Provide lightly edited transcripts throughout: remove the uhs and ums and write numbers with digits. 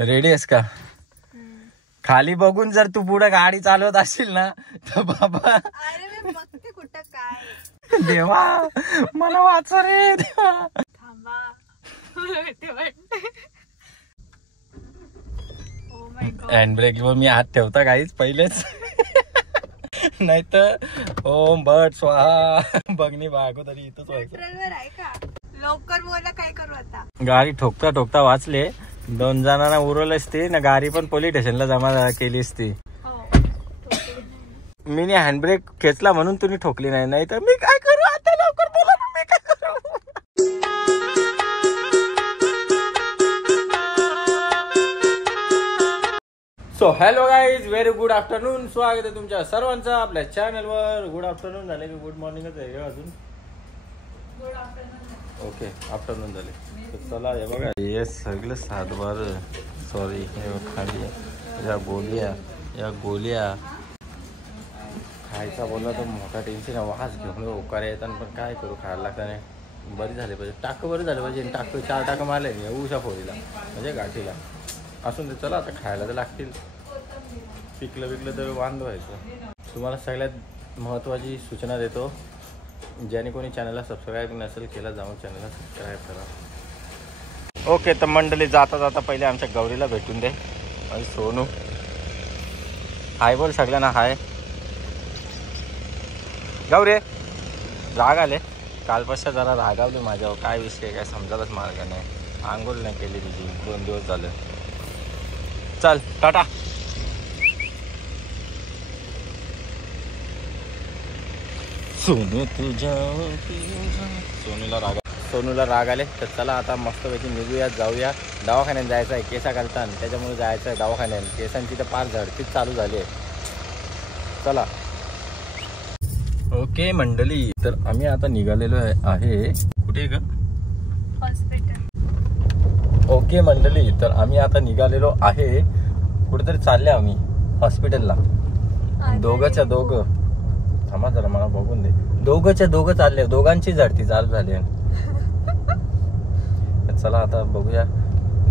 Ready आहेस का? खाली बघून जर तू पुढे गाडी चालवत असशील ना तर बाबा अरे मी बघते कुठं काय. देवा मला वाचा रे देवा. थांबा मला भीती वाटते. Oh my God. Hand brake वर मी हात ठेवता काहीच पहिलेच नाही तर ओम भट स्वाहा बघणी बागो तरी इथंच व्हायचं. पेट्रोलवर आहे का? लवकर बोला काय करू आता. गाडी ठोकता ठोकता वाचले. 2 जणांना उरवलंच ती ना. गाडी पण पोलीस स्टेशनला जमा केलीस ती. मी हँडब्रेक खेचला म्हणून तुम्ही ठोकली नाही. नाही तर मी काय करू आता. लवकर बोला ना मी काय करू. So hello guys very good afternoon. स्वागत आहे तुमच्या सर्वांचं आपल्या चॅनलवर. गुड आफ्टरनून झाले की गुड मॉर्निंगच आहे अजून. ओके आफ्टरनून झाले. तर चला हे बघा हे सगळे 7 बार सॉरी खाली या गोळ्या खायचा बोलला तर मोठा टेन्शन आहे. वास घेऊन ओकार येतात पण काय करू खायला लागतं नाही. बरी झाली पाहिजे टाकं बरं झालं पाहिजे. टाकं 4 टाकं मारले उषा फोडीला म्हणजे गाठीला असून ते. चला आता खायला तर लागतील. पिकलं तर वांद व्हायचं. तुम्हाला सगळ्यात महत्त्वाची सूचना देतो. ज्याने कोणी चॅनलला सबस्क्राईब नसेल केला जाऊन चॅनलला सबस्क्राईब करा. ओके तर मंडळी जाता जाता पहिले आमच्या गौरीला भेटून दे. आणि सोनू हाय बोल सगळ्यांना हाय. गौरी राग आले कालपासून जरा रागावले माझ्यावर. काय विषय काय समजायलाच मार्ग नाही. आंघोळ नाही केली तिची 2 दिवस झाले. चल टाटा. सोनू तुझ्या सोनूला राग आले तर चला आता मस्तपैकी निघूया जाऊया. दवाखान्यात जायचं आहे. केसा घालताना त्याच्यामुळे जायचं आहे दवाखान्यात. केसांची तर फार झडतीच चालू झाली आहे. चला ओके मंडळी तर आम्ही आता निघालेलो आहे. कुठे ग? हॉस्पिटल. ओके मंडळी तर आम्ही आता निघालेलो आहे. कुठेतरी चालले आम्ही हॉस्पिटलला. दोघंच्या दोघं थांबा जरा मला बघून दे. दोघंच्या दोघं चालले. दोघांची झडती चालू झाली. चला आता बघूया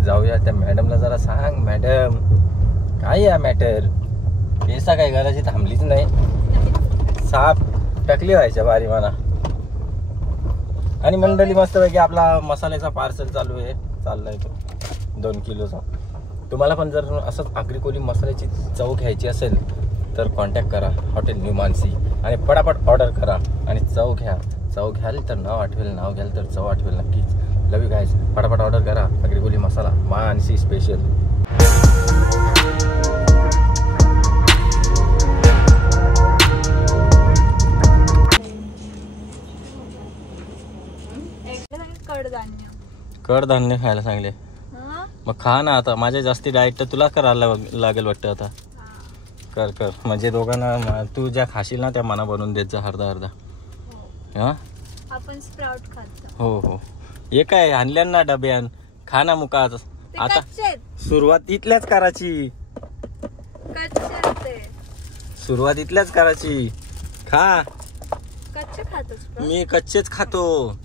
जाऊया. त्या मॅडमला जरा सांग मॅडम काय या मॅटर. केसा काय घराची थांबलीच नाही. साप टकली व्हायच्या बारी मला. आणि मंडळी मस्तपैकी आपला मसाल्याचा पार्सल चालू आहे. चाललाय तो 2 किलोचा. तुम्हाला पण जर असंच आगरी कोली मसाल्याची चव घ्यायची असेल तर कॉन्टॅक्ट करा हॉटेल न्यू मानसी आणि पटापट ऑर्डर करा आणि चव घ्या. चव घ्याल तर नाव आठवेल. नाव घ्याल तर चव आठवेल नक्कीच. लव यू गाईज. पटापट ऑर्डर करा आगरी कोली मसाला मानसी स्पेशल. कडधान्य खायला सांगले. मग खा ना आता. माझ्या जास्ती डाएट तर तुला करायला लागेल वाटतं आता. कर म्हणजे दोघांना तू ज्या खाशील ना त्या मना बनवून देत जा अर्धा. हा आपण स्प्राउट खातो. हो हे काय आणल्यान डब्यान खा ना मुकाच. आता सुरुवात इथल्याच करायची. सुरुवात इथल्याच करायची. खा. कच्चे खातोस? मी कच्चेच खातो.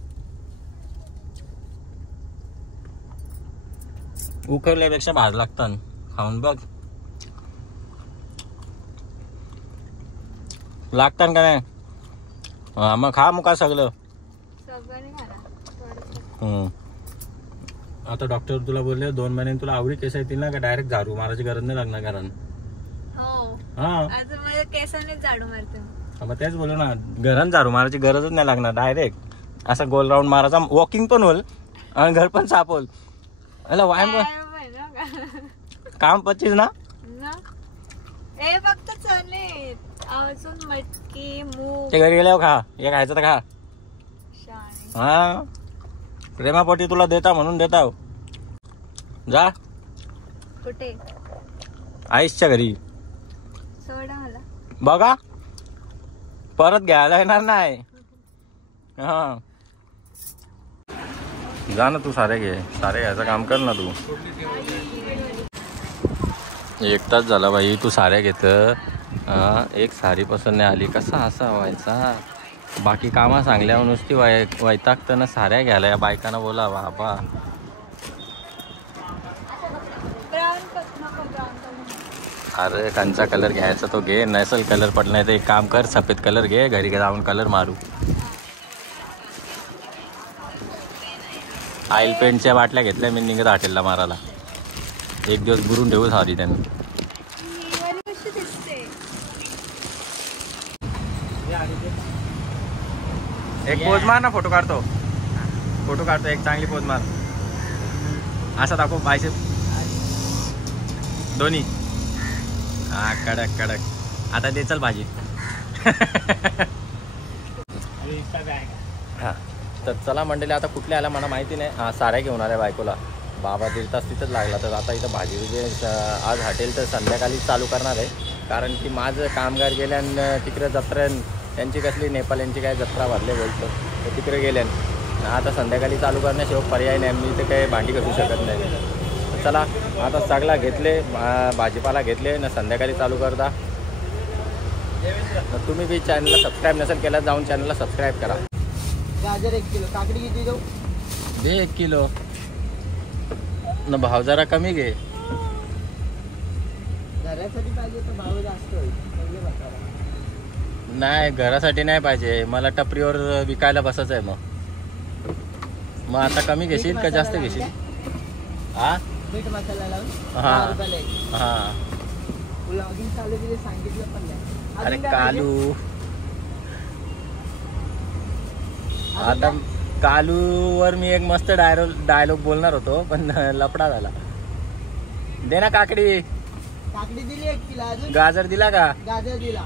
उकळल्यापेक्षा भाज लागतात. खाऊन बघ लागतात का नाही. मग खा मुका सगळं. आता डॉक्टर तुला बोलले 2 महिन्यांनी तुला आवडी केस येतील ना का डायरेक्ट झाडू मारायची गरज नाही लागणार घरात. केसाने झाडू मारते. मग तेच बोलू ना घरात झाडू मारायची गरजच नाही लागणार. डायरेक्ट असा गोल राऊंड मारायचा. वॉकिंग पण होईल आणि घर पण साफ होईल. व्यायाम काम 25 ना. फक्त चणे अजून मटकी मूग ते घरी गेल्यावर खा. हे खायचं तर खा. हा प्रेमापोटी तुला देता म्हणून देता. जा कुठे? आईसच्या घरी. सोडा मला. बघा परत घ्यायला येणार नाही. हा जा ना तू. सारे घ्यायचं काम कर ना तू. 1 तास झाला बाई तू साऱ्या घेत. एक सारी पसंत नाही आली. कसा असा व्हायचा. बाकी कामं सांगल्यावर नुसती वैतागताना साऱ्या घ्यायला या बायकांना बोला बाबा. ब्राउन अरे कंचा कलर घ्यायचा तो घे, नसेल कलर पडला तर एक काम कर, सफेद कलर घे, घरी जाऊन कलर मारू. ऑइल पेंटच्या बाटल्या घेतल्या मी, निघत हॉटेलला मारायला. एक दिवस बुरून ठेवू सारी त्यांनी. एक पोज मार ना, फोटो काढतो एक चांगली पोज मार. असा दाखव बायसेप दोन्ही. हा कडक कडक. आता दे चल भाजी. हा तर चला मंडळी, आता कुठल्या आला मला माहिती नाही. हा साड्या घेऊन आल्या बायकोला. बाबा 1.5 तास तिथंच लागला. तर आता इथं भाजी म्हणजे आज हॉटेल तर संध्याकाळी चालू करणार आहे. कारण की माझं कामगार गेल्यान तिकडे जत्रेन त्यांची कसली नेपाल्यांची काय जत्रा भरले बोलतो, तर तिकडे गेल्यान आता संध्याकाळी चालू करण्याशिवाय पर्याय नाही. मी तर काही भांडी करू शकत नाही. चला आता सगळा घेतले, भाजीपाला घेतले ना, संध्याकाळी चालू करता. तुम्ही बी चॅनलला सबस्क्राईब नसेल केला, जाऊन चॅनलला सबस्क्राईब करा. गाजर 1 किलो, काकडी किती देऊ? दे 1 किलो न, भाव जरा कमी घे. घरासाठी पाहिजे तर भाव जास्त होईल. नाही घरासाठी नाही पाहिजे, मला टपरीवर विकायला बसायचं आहे. मग आता कमी घेशील का जास्त घेशील? हा मीठ मसाला लावून हा हा. ब्लॉगिंग चालू केली सांगितलं पण नाही. अरे कालू, आता कालूवर मी एक मस्त डायलॉग बोलणार होतो पण लफडा झाला. दे ना काकडी. काकडी दिली 1 किलो. अजून गाजर दिला का? गाजर दिला.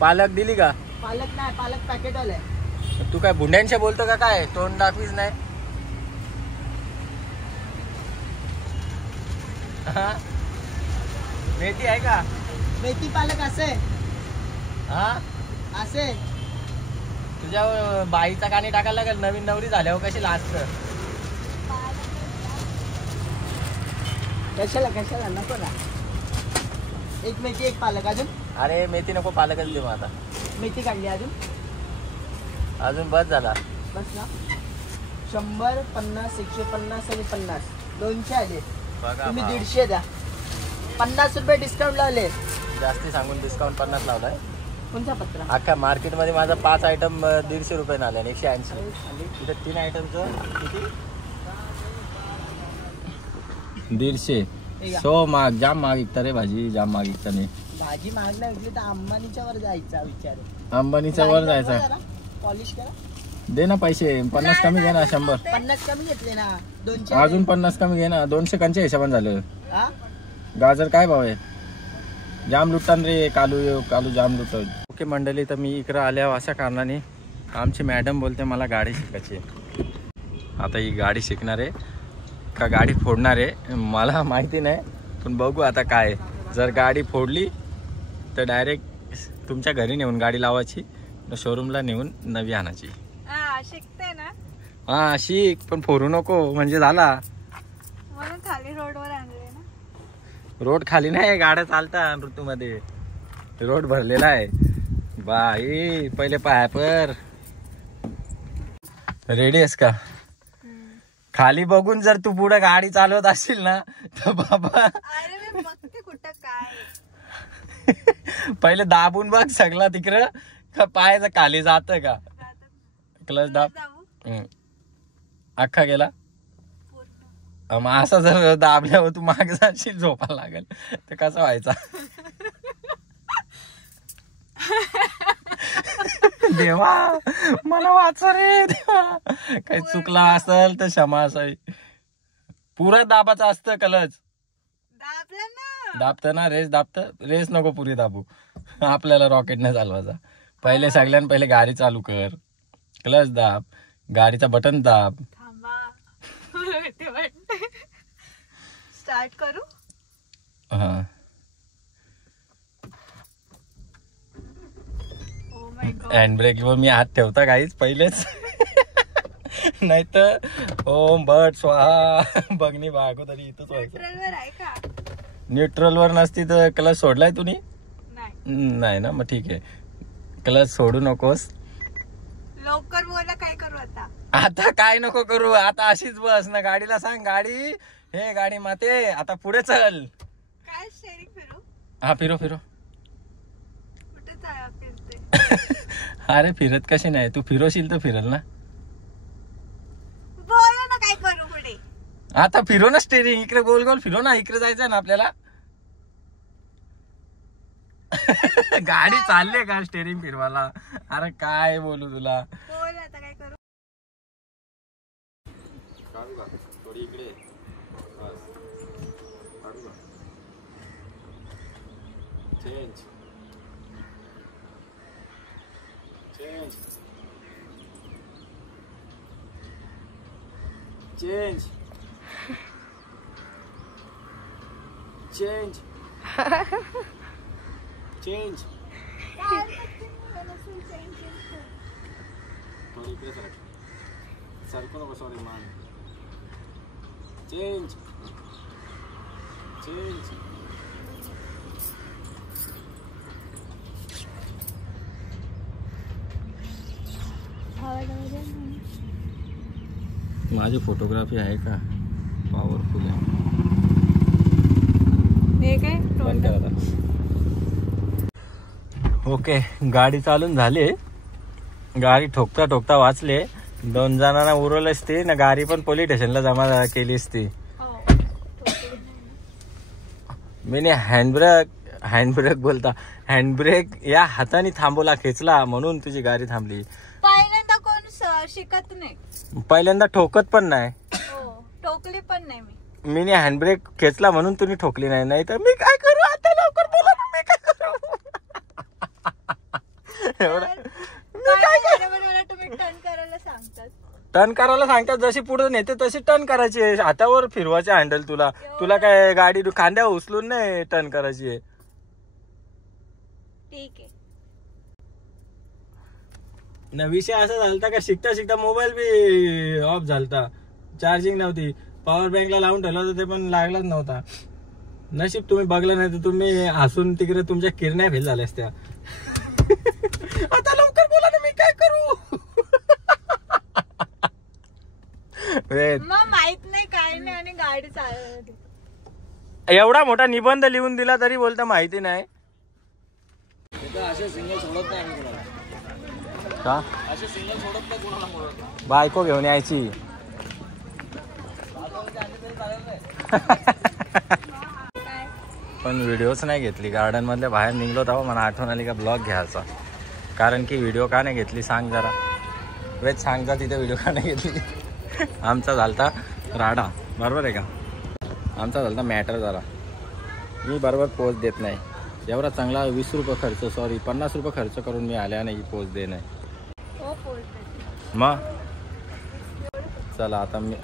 पालक दिली का? पालक नाही, पालक पॅकेट आलंय. तू काय भुंड्यांशी बोलतो का काय? तोंड दाखवीच नाही. मेथी आहे का? मेथी पालक असे हा असे. तुझ्या बाईचा गाणी टाकायला लागेल, नवीन नवरी झाल्यावर कशी लास्ट. कशाला नको ना. 1 मेथी 1 पालक. अजून अरे मेथी नको, पालकच दे. मग आता मेथी काढली. अजून बस झाला. बस ना. 100, 50, 150 आणि 50 200 आले. बघा तुम्ही 150 द्या. 50 रुपये डिस्काउंट लावले. जास्ती सांगून डिस्काउंट 50 लावलाय. कोणता पत्रा? अख्खा मार्केटमध्ये माझा 5 आयटम 150 रुपये आले. 180. इथे 3 आयटमचं किती? 150. सो महाग, जाम महाग विकता रे भाजी, जाम महाग विकता. नाही भाजी महाग नाही विकली तर अंबानीच्या वर जायचा विचार. अंबानीच्या वर जायचा. पॉलिश करा. दे ना पैसे. 50 कमी घे ना. 100 50 कमी घेतले ना. 200 अजून 50 कमी घे ना. 200 कंच्या हिशोबाने झालं. हा गाजर काय भाव आहे? जाम लुटतान रे कालू जाम लुटत. ओके मंडळी, तर मी इकडं आल्या अशा कारणाने आमची मॅडम बोलते मला गाडी शिकायची. आता ही गाडी शिकणार आहे का गाडी फोडणार आहे मला माहिती नाही, पण बघू आता काय. जर गाडी फोडली तर डायरेक्ट तुमच्या घरी नेऊन गाडी लावायची, शोरूमला नेऊन नवी आणायची. शिकते ना. हा शिक, पण फोडू नको म्हणजे झाला. म्हणून खाली रोडवर आणले ना. रोड खाली नाही, गाड्या चालतात ऋतूमध्ये. रोड भरलेला आहे बाई. पहिले पायापर रेडी आहेस का? खाली बघून जर तू पुढे गाडी चालवत असशील ना तर बाबा. अरे मी बघते कुठं काय. पहिले दाबून बघ सगळा तिकडं का पायाचं खाली जात का. क्लच दाब. अख्खा गेला. मग असा जर दाबल्यावर तू मागे जाशील, झोपायला लागेल तर कसं व्हायचा. देवा मला वाचा रे देवा. काही चुकला असेल तर क्षमा असावी. पुरा दाबाचा असतं क्लच. दाबत ना रेस दाबत. रेस नको पुरी दाबू, आपल्याला रॉकेट नाही चालवायचा. पहिले सगळ्यां पहिले गाडी चालू कर, क्लच दाब, गाडीचा बटन दाब. स्टार्ट करू. हा हँड ब्रेक वर मी हात ठेवता काहीच पहिलेच. नाही तर ओम भट स्वाहा बघणी बागो तरी इथंच व्हायचं. न्यूट्रल वर नसती तर क्लच सोडलाय तुम्ही? नाही ना, मग ठीक आहे. क्लच सोडू नकोस. लवकर बोला, काय करू आता? आता काय नको करू, आता अशीच बस ना. गाडीला सांग गाडी हे गाडी माते आता पुढे चल. काय स्टेरिंग फिरू? हा फिरो फिरो. कुठे जाया फिरते? अरे फिरत कशी नाही, तू फिरवशील तर फिरल ना. बोला ना काय करू पुढे. आता फिरो ना स्टेरिंग, इकडे गोल गोल फिरो ना, इकडे जायचंय ना आपल्याला. गाडी चालले का स्टेरिंग फिरवायला? अरे काय बोलू तुला. बोल आता काय करू. काढू का थोडी इकडे बस. काढू का change change change change change. थोडी इकडे सरक, सरकू नको. सॉरी मान. Change change. माझी फोटोग्राफी आहे का पॉवरफुल आहे. हे काय बंद कर आता. ओके गाडी चालून झाली. गाडी ठोकता ठोकता वाचले. 2 जणांना उरवलं असते ना, गाडी पण पोलीस स्टेशनला जमा केली असती. मी हँडब्रेक या हाताने थांबवला, खेचला म्हणून तुझी गाडी थांबली. पहिल्यांदा कोण शिकत नाही. पहिल्यांदा ठोकत पण नाही. टोकली पण नाही मी. मीने हँडब्रेक खेचला म्हणून तुम्ही ठोकली नाही. नाही तर मी काय करू आता, लवकर बोला ना, मी काय करू. एवढं तुम्ही टर्न करायला सांगतात. टर्न करायला सांगतात, जशी पुढे नेते तशी टर्न करायची. हातावर फिरवायचे हँडल. तुला काय गाडी खांद्यावर उचलून नाही टर्न करायची आहे. ठीक आहे ना. विषय असा झालता का शिकता शिकता मोबाईल बी ऑफ झालता, चार्जिंग नव्हती. पॉवर बँकला लावून ठेवला होता, ते पण लागलाच नव्हता. नशीब तुम्ही बघला नाही तर तुम्ही हसून तिकडे तुमच्या किरण्या फेल झाल्या असत्या. आता लवकर बोला ना, मी काय करू. मग माहित नाही काय नाही आणि गाडी चालवली. एवढा मोठा निबंध लिहून दिला तरी बोलता माहिती नाही असे सिंगल सोडत नाही आम्ही कोणाला. का. असे सिंगल सोडत नाही कोणाला. बायको घेऊन यायची. पण व्हिडिओच नाही घेतली. गार्डन मधल्या बाहेर निघलो तेव्हा मला आठवण आली का ब्लॉग घ्यायचा. कारण की व्हिडिओ का नाही घेतली सांग जरा. वेच सांग जा तिथे व्हिडिओ का नाही घेतली. आमचा झालता राडा, बरोबर आहे का. आमचा झालता मॅटर जरा. मी बरोबर पोच देत नाही. एवढा चांगला 20 रुपये खर्च, सॉरी 50 रुपये खर्च करून मी आल्या नाही पोच दे नाही. मग चला आता मी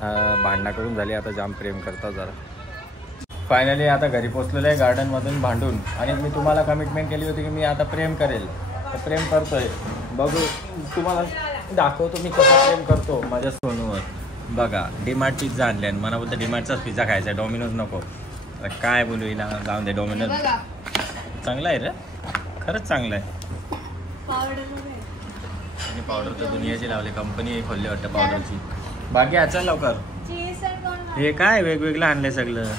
भांडणं करून झाली. आता जाम प्रेम करता जरा. फायनली आता घरी पोचलेलो आहे गार्डनमधून भांडून. आणि मी तुम्हाला कमिटमेंट केली होती की मी आता प्रेम करेल, तर प्रेम करतोय. बघू तुम्हाला दाखवतो मी कसं प्रेम करतो माझ्या सोनूवर. बघा डीमार्ट पिझ्झा आणले आणि मला बोलतं डीमार्टचाच पिझ्जा खायचा आहे, डॉमिनोज नको. काय बोलू हिला, जाऊन दे. डॉमिनोज चांगला आहे रे, खरंच चांगलं आहे. आणि पावडर तर दुनियाची लावली, कंपनी खोलली वाटतं पावडरची. बाकी आचा लवकर. हे काय वेगवेगळं आणलंय सगळं.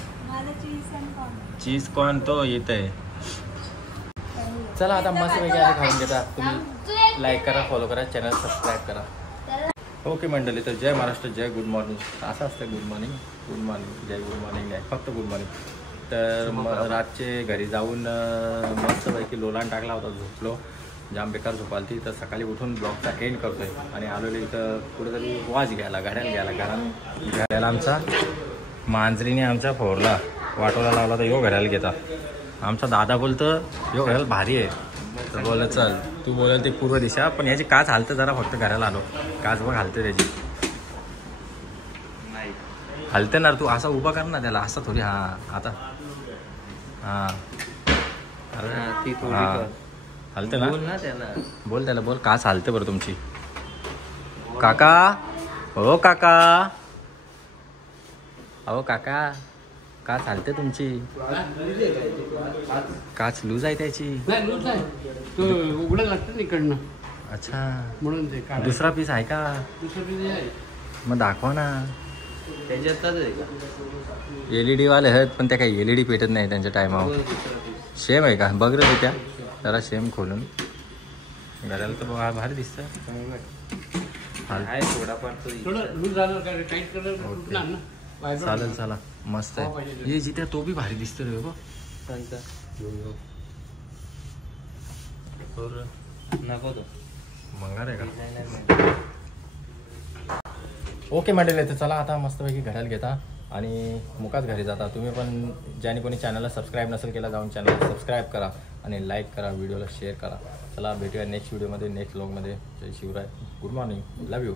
चीज कॉर्न तो येत आहे. चला आता मस्त वगैरे खाऊन घेता. तुम्ही लाईक करा, फॉलो करा, चॅनल सबस्क्राईब करा. ओके मंडळी, तर जय महाराष्ट्र, जय गुड मॉर्निंग. असं असतं गुड मॉर्निंग, गुड मॉर्निंग, जय गुड मॉर्निंग नाही, फक्त गुड मॉर्निंग. तर रातचे घरी जाऊन मस्तपैकी लोलान टाकला होता, झोपलो. जाम बेकार झोपालती. तर सकाळी उठून ब्लॉगचा एंड करतोय. आणि आलेलो इथं कुठेतरी वॉच घ्यायला, घड्याला घ्यायला. घड्याला आमचा मांजरीने आमच्या फोरला वाटोला लावला, तर यो घड्याला घेता. आमचा दादा बोलतं यो घड्याला भारी आहे. तर बोललं चल तू बोलाल ते पूर्व दिशा, पण याची काच हालतं जरा, फक्त घराला आलो काच बघ हालते त्याची. हलते ना तू असा उभा कर ना त्याला, असं थोडी. हां आता हां ती थोडी हलते ना. बोल ना त्याला, बोल त्याला, बोल काच हालते बरं तुमची. काका, हो काका, अहो काका, काच हालते तुमची. काच लूज आहे त्याची. उघडं लागतं इकडनं. अच्छा, म्हणून ते दुसरा पीस आहे का. दुसरं पीस आहे. मग दाखवा ना. त्याच्यातच आहे का. LED वाले आहेत, पण त्या काही LED पेटत नाही त्यांच्या टायमावर. शेम आहे का बघ रे त्या जरा शेम खोलून घराला तर भारी दिसतं आहे थोडाफार तो थोडं लूज झालं का टाईट कलर तुटणार ना Vibrant. चालेल चला मस्त आहे ये जिथे तो बी भारी दिसतो रे बघ नको तो मंगार आहे का ओके मंडळी तर चला आता मस्तपैकी घराला घेता आणि मुकाच घरी जाता तुम्ही पण ज्याने कोणी चॅनलला सबस्क्राईब नसेल केला जाऊन चॅनलला सबस्क्राईब करा आणि लाईक करा व्हिडिओला शेअर करा चला भेटूया नेक्स्ट व्हिडिओमध्ये नेक्स्ट व्लॉगमध्ये जय Shivray good morning love you